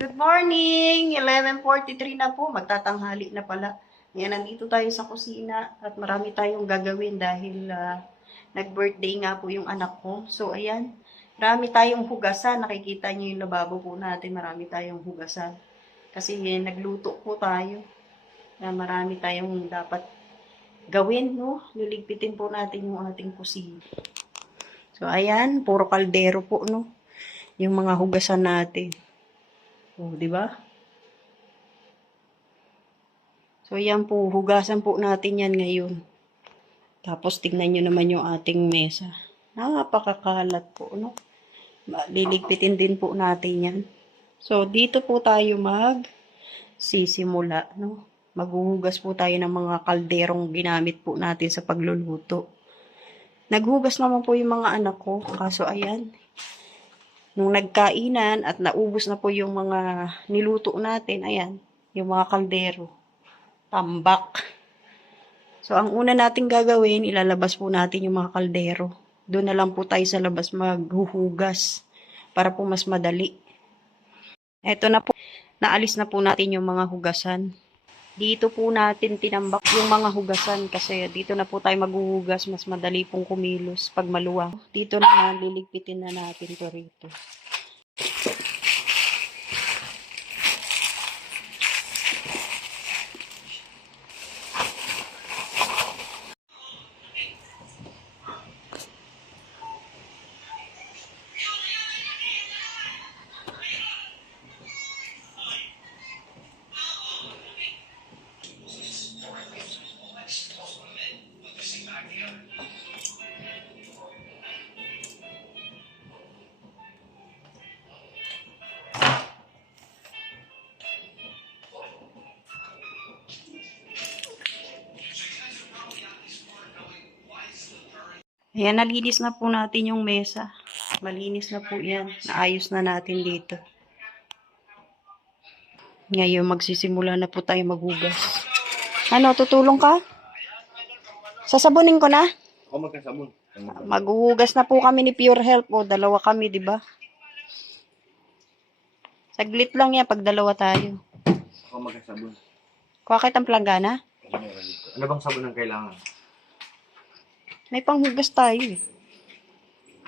Good morning! 11:43 na po. Magtatanghali na pala. Ngayon, nandito tayo sa kusina at marami tayong gagawin dahil nag-birthday nga po yung anak ko. So, ayan. Marami tayong hugasan. Nakikita niyo yung lababo po natin. Marami tayong hugasan. Kasi nagluto po tayo. Marami tayong dapat gawin, no? Liligpitin po natin yung ating kusina. So, ayan. Puro kaldero po, no? Yung mga hugasan natin. Oh, di ba? So, yan po. Hugasan po natin yan ngayon. Tapos, tignan nyo naman yung ating mesa. Napakakalat po, no? Liligpitin din po natin yan. So, dito po tayo sisimula, no? Maghuhugas po tayo ng mga kalderong ginamit po natin sa pagluluto. Naghugas naman po yung mga anak ko. Kaso, ayan. Nung nagkainan at naubos na po yung mga niluto natin, ayan, yung mga kaldero. Tambak. So, ang una nating gagawin, ilalabas po natin yung mga kaldero. Doon na lang po tayo sa labas maghuhugas para po mas madali. Eto na po, naalis na po natin yung mga hugasan. Dito po natin tinambak yung mga hugasan kasi dito na po tayo maghuhugas, mas madali pong kumilos pag maluwang. Dito naman, liligpitin na natin to rito. Ayan, nalinis na po natin yung mesa. Malinis na po yan. Naayos na natin dito. Ngayon, magsisimula na po tayo maghugas. Ano, tutulong ka? Sasabunin ko na? Ako magkasabon. Maghuhugas na po kami ni Pure Health. O, dalawa kami, di ba? Saglit lang yan pag dalawa tayo. Ako magkasabon. Kuha kitang planggana? Ano bang sabon ang kailangan? May panghugas tayo eh.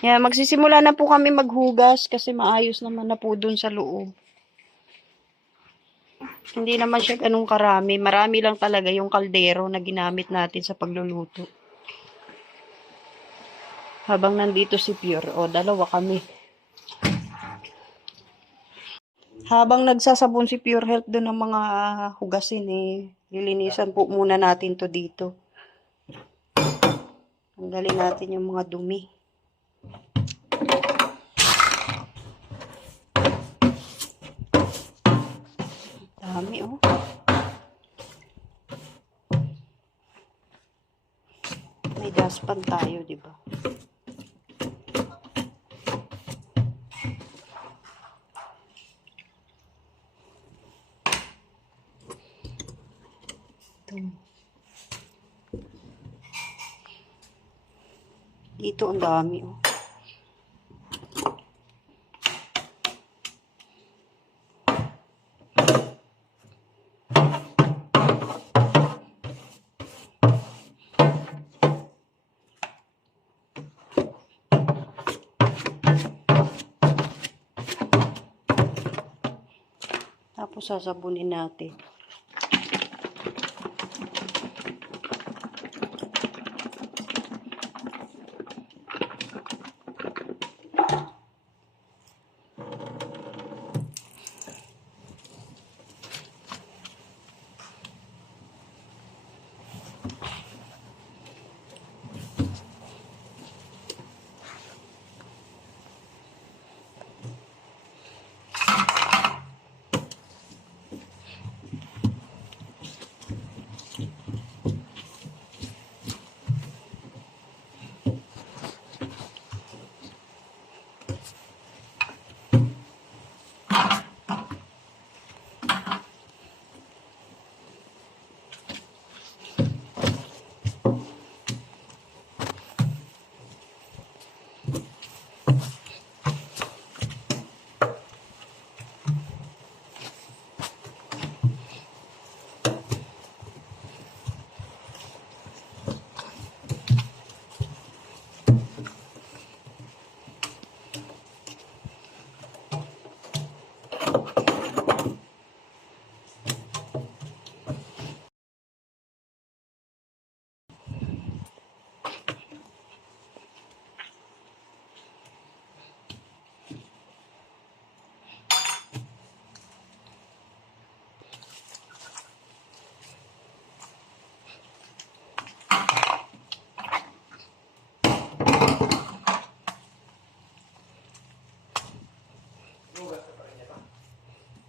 Yan, magsisimula na po kami maghugas kasi maayos naman na po dun sa loob. Hindi naman siya ganun karami. Marami lang talaga yung kaldero na ginamit natin sa pagluluto. Habang nandito si Pure, o dalawa kami. Habang nagsasabon si Pure Health doon ng mga hugasin lilinisan po muna natin to dito. Tanggalin natin yung mga dumi. Dami oh. May dustpan tayo, di ba? Dito ang dami oh. Tapos sasabunin natin.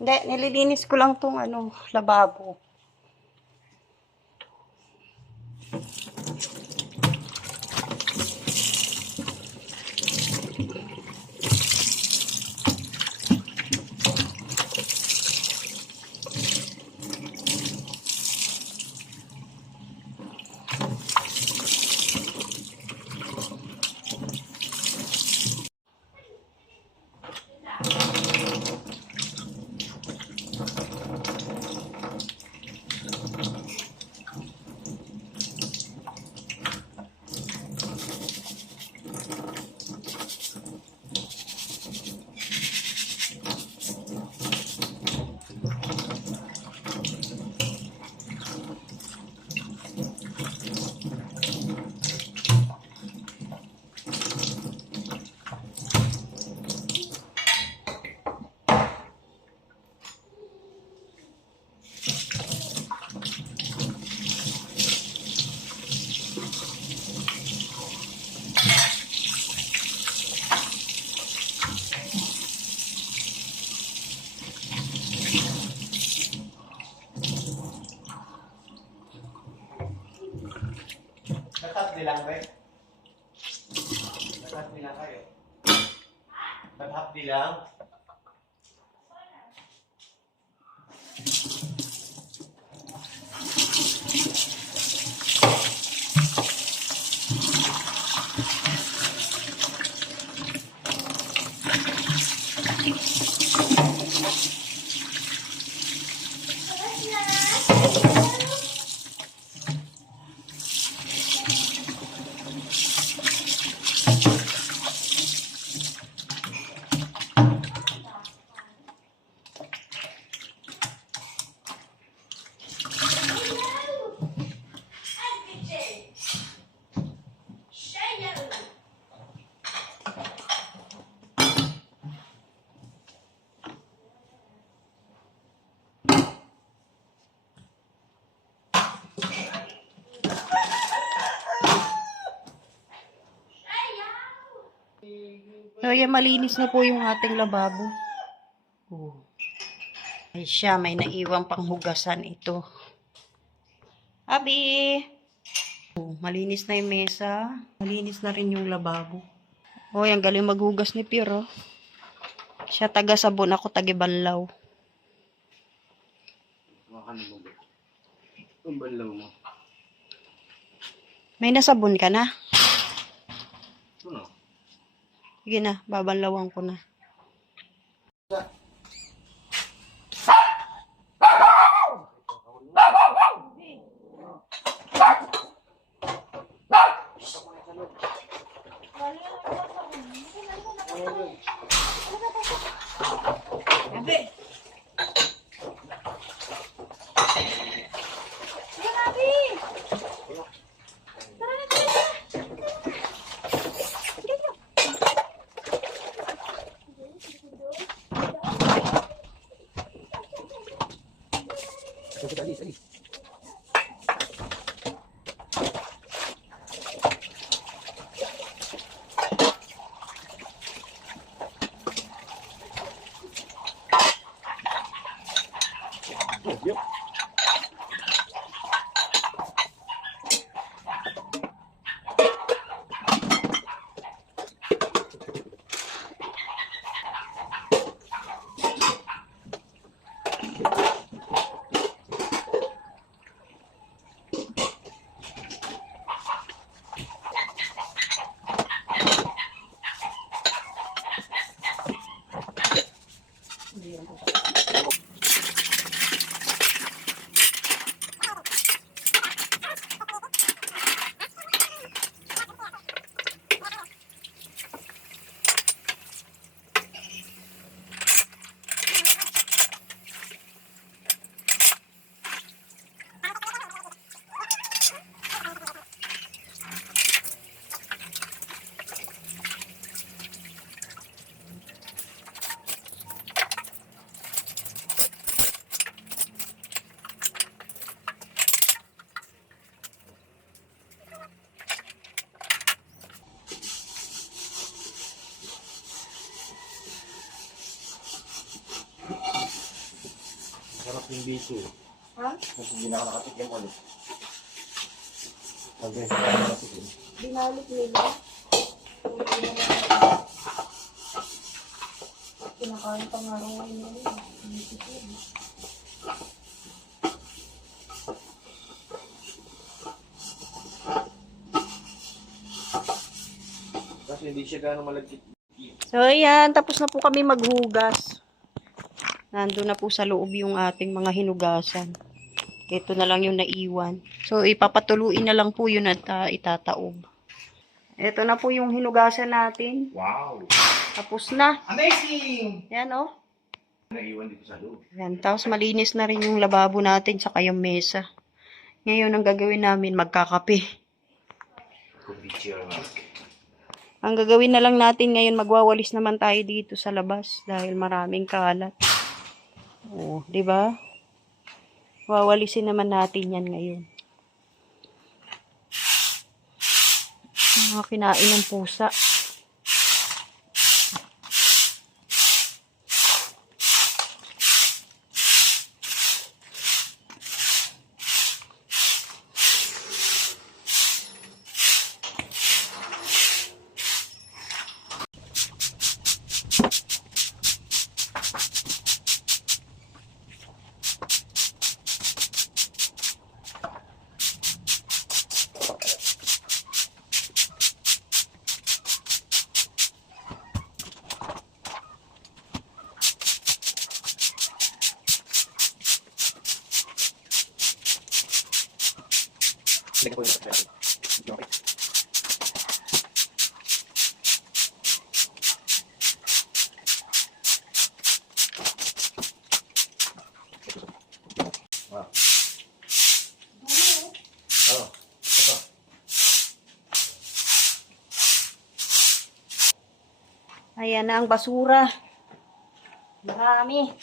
Hindi, nililinis ko lang tong lababo. Natat lang ba? Natat lang kayo. Natat lang. So, yan, malinis na po yung ating lababo. Oh. Ay siya, may naiwang panghugasan ito. Abi! Oh, malinis na yung mesa. Malinis na rin yung lababo. Oh, yan, galing maghugas ni Piero. Siya taga sabon, ako taga banlaw. Makakano mo ba? Ang banlaw mo. May nasabon ka na? Ano? Sige na, babanlawan ko na. Alis. Sarap yung biso. Ha? Kasi hindi na ako nakatikim ulit. Pag beses ako nakatikim. Binalik nila. Kinakain pa nga rin nila. Kasi hindi siya gano'ng malagkit. So, ayan. Tapos na po kami maghugas. Nandun na po sa loob yung ating mga hinugasan. Ito na lang yung naiwan. So, ipapatuluin na lang po yun at itataob. Ito na po yung hinugasan natin. Wow! Tapos na. Amazing! Yan, oh. Naiwan dito sa loob. Yan. Tapos malinis na rin yung lababo natin sa yung mesa. Ngayon, ang gagawin namin, magkakape. Kumbitsyo naman. Ang gagawin na lang natin ngayon, magwawalis naman tayo dito sa labas dahil maraming kalat. Oh, 'di ba? Wawalisin naman natin 'yan ngayon. Mga kinain ng pusa. Lagyan ko yung espresso. Okay. Wow. Oh, ito. Ayan na ang basura. Marami.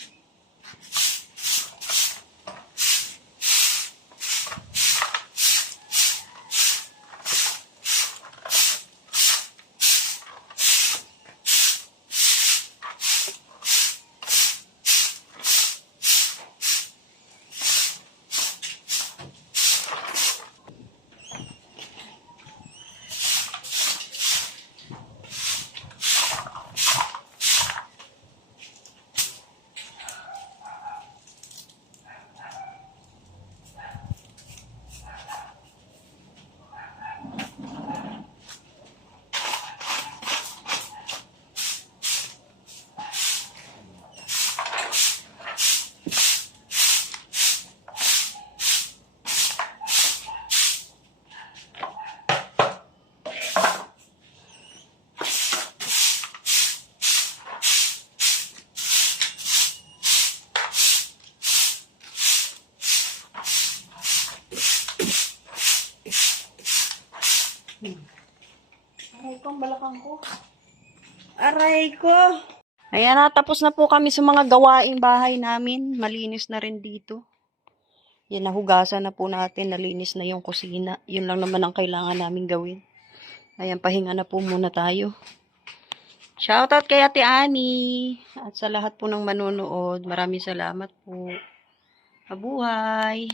Aray ko, ang balakang ko. Aray ko. Ayan na, tapos na po kami sa mga gawaing bahay namin. Malinis na rin dito. Yan, nahugasan na po natin. Nalinis na yung kusina. Yun lang naman ang kailangan namin gawin. Ayan, pahinga na po muna tayo. Shoutout kay Ate Annie. At sa lahat po ng manonood. Maraming salamat po. Mabuhay.